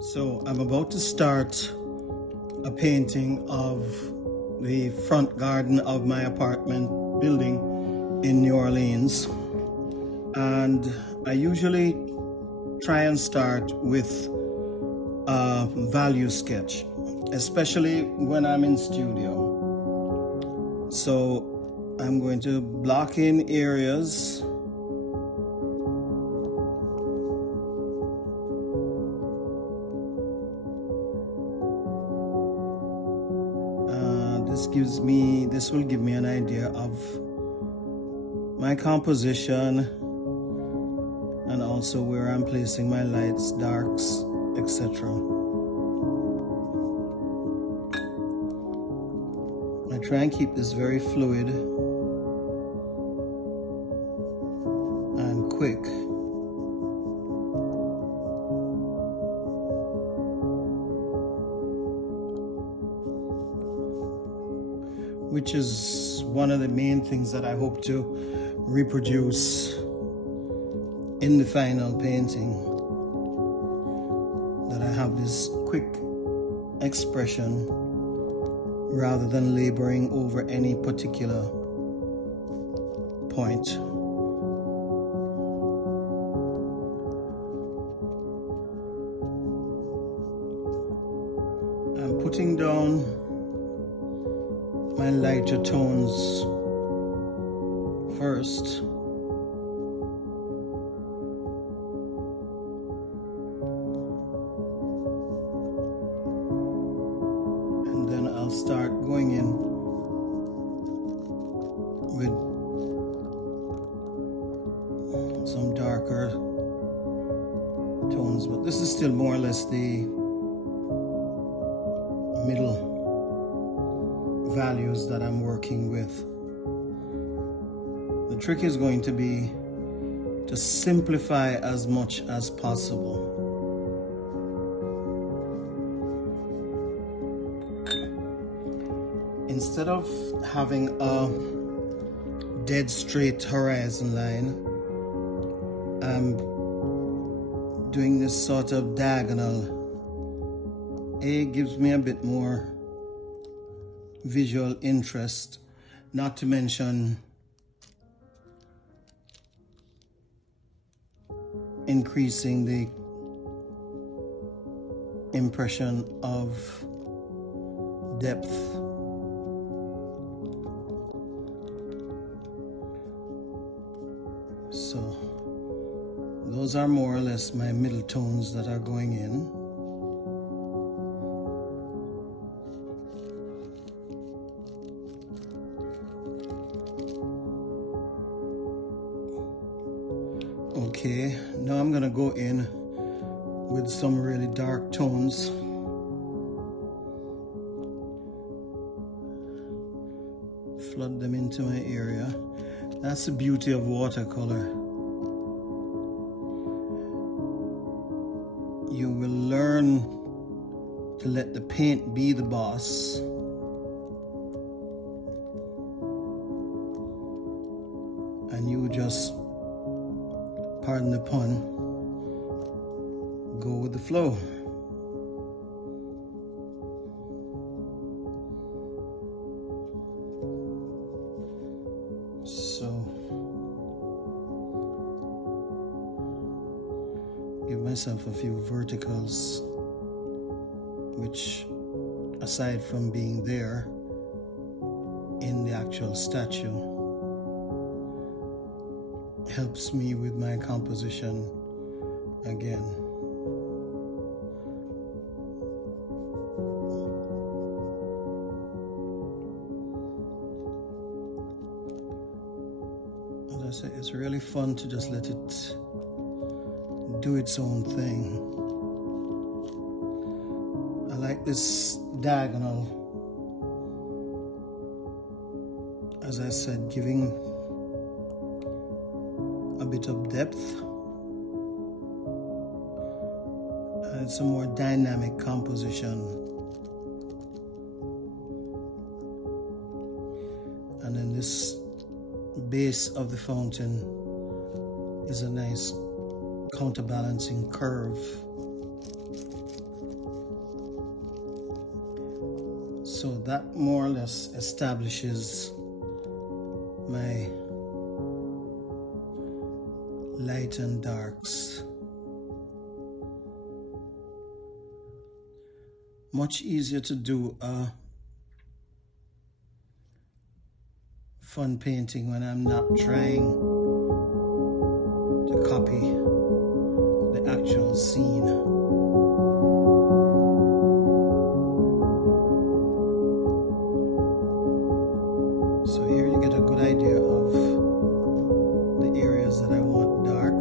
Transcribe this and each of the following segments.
So I'm about to start a painting of the front garden of my apartment building in New Orleans. And I usually try and start with a value sketch, especially when I'm in studio. So I'm going to block in areas. This will give me an idea of my composition and also where I'm placing my lights, darks, etc. I try and keep this very fluid and quick. Which is one of the main things that I hope to reproduce in the final painting. That I have this quick expression rather than laboring over any particular point. I'm putting down my lighter tones first. And then I'll start going in with some darker tones, but this is still more or less the middle values that I'm working with. The trick is going to be to simplify as much as possible. Instead of having a dead straight horizon line, I'm doing this sort of diagonal. It gives me a bit more visual interest, not to mention increasing the impression of depth. So those are more or less my middle tones that are going in. Okay, now I'm gonna go in with some really dark tones. Flood them into my area. That's the beauty of watercolor. You will learn to let the paint be the boss. And you just, pardon the pun, go with the flow. So, give myself a few verticals, which, aside from being there in the actual statue, helps me with my composition again. As I say, it's really fun to just let it do its own thing. I like this diagonal, as I said, giving a bit of depth, and it's a more dynamic composition. And then this base of the fountain is a nice counterbalancing curve. So that more or less establishes my light and darks. Much easier to do a fun painting when I'm not trying to copy the actual scene. So here you get a good idea of the areas that I want dark.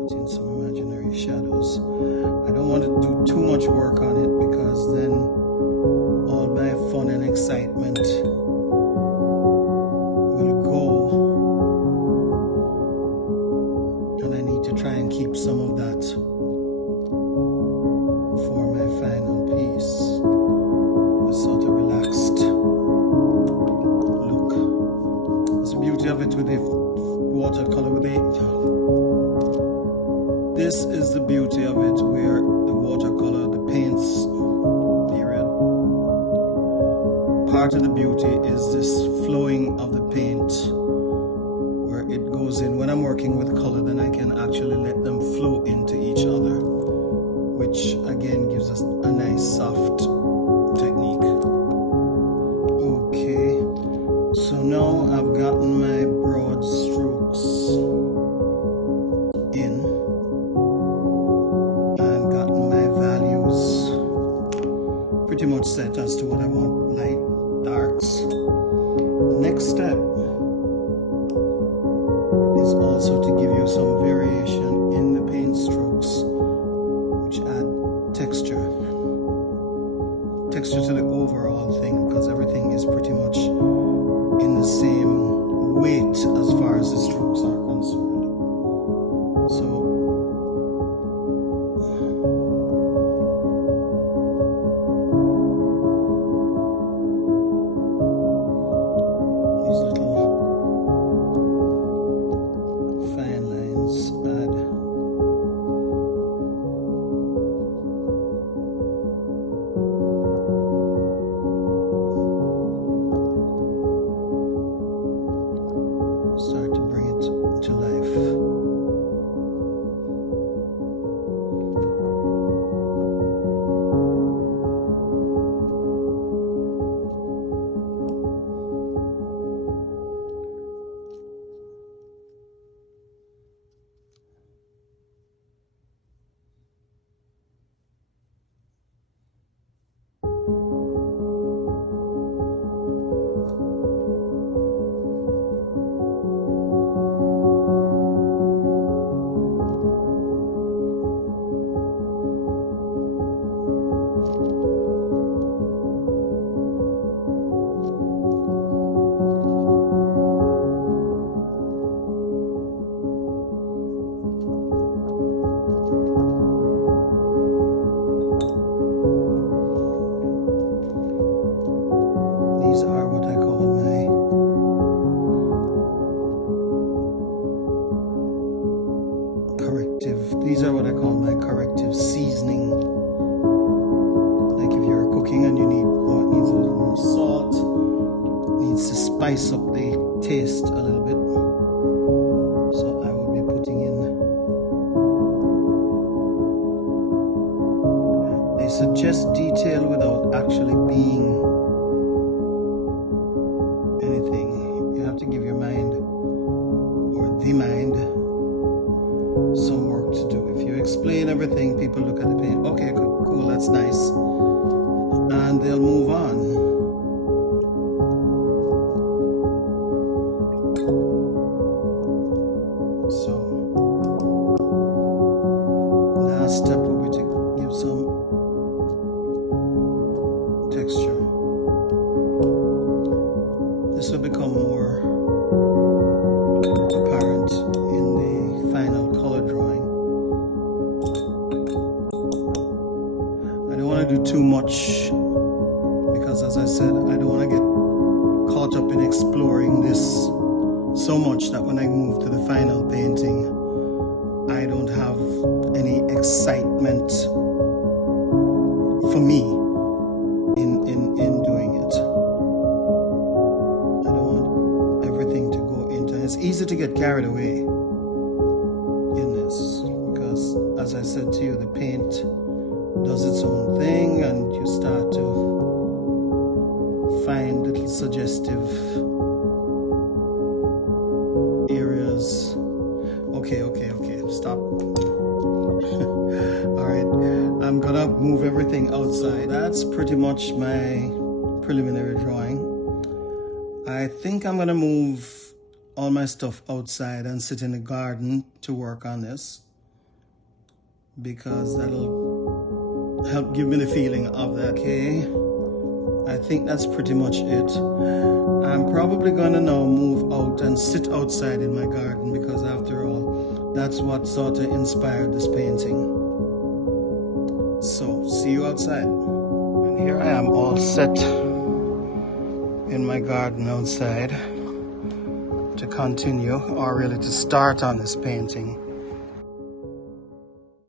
Let's put in some imaginary shadows. I don't want to do too much work on it because then all my fun and excitement will go, and I need to try and keep some of that for my final piece. A sort of relaxed look. That's the beauty of it with the watercolor. This is the beauty of it, where the watercolor, the paints, part of the beauty is this flowing of the paint, where it goes in. When I'm working with color, then I can actually let them flow into each other, which again gives us a nice soft technique. Okay, so now I've gotten my broad strokes in and gotten my values pretty much set as to what I want, light, darks. Next step is also to give you some variation in the paint strokes, which add texture to the overall thing, because everything is pretty much in the same weight as far as the strokes are concerned. So start to bring it to life. These are what I call my corrective seasoning. Like if you're cooking and you need, oh, it needs a little more salt, it needs to spice up the taste a little bit. So I will be putting in. They suggest detail without actually being anything. You have to give your mind, or the mind, some work to do. If you explain everything, people look at the paint, okay, cool, that's nice, and they'll move on. So last step will be to give some texture. This will become more apparent in the final color drawing. I don't want to do too much because, as I said, I don't want to get caught up in exploring this so much that when I move to the final painting, I don't have any excitement for me in doing it. I don't want everything to go into it. It's easy to get carried away in this because, as I said to you, the paint does its own thing and you start to find little suggestive areas. Okay, stop. All right, I'm gonna move everything outside. That's pretty much my preliminary drawing. I think I'm gonna move all my stuff outside and sit in the garden to work on this, because that'll help give me the feeling of that. Okay, I think that's pretty much it. I'm probably gonna now move out and sit outside in my garden, because after all, that's what sort of inspired this painting. So, see you outside. And here I am, all set in my garden outside to continue, or really to start on this painting.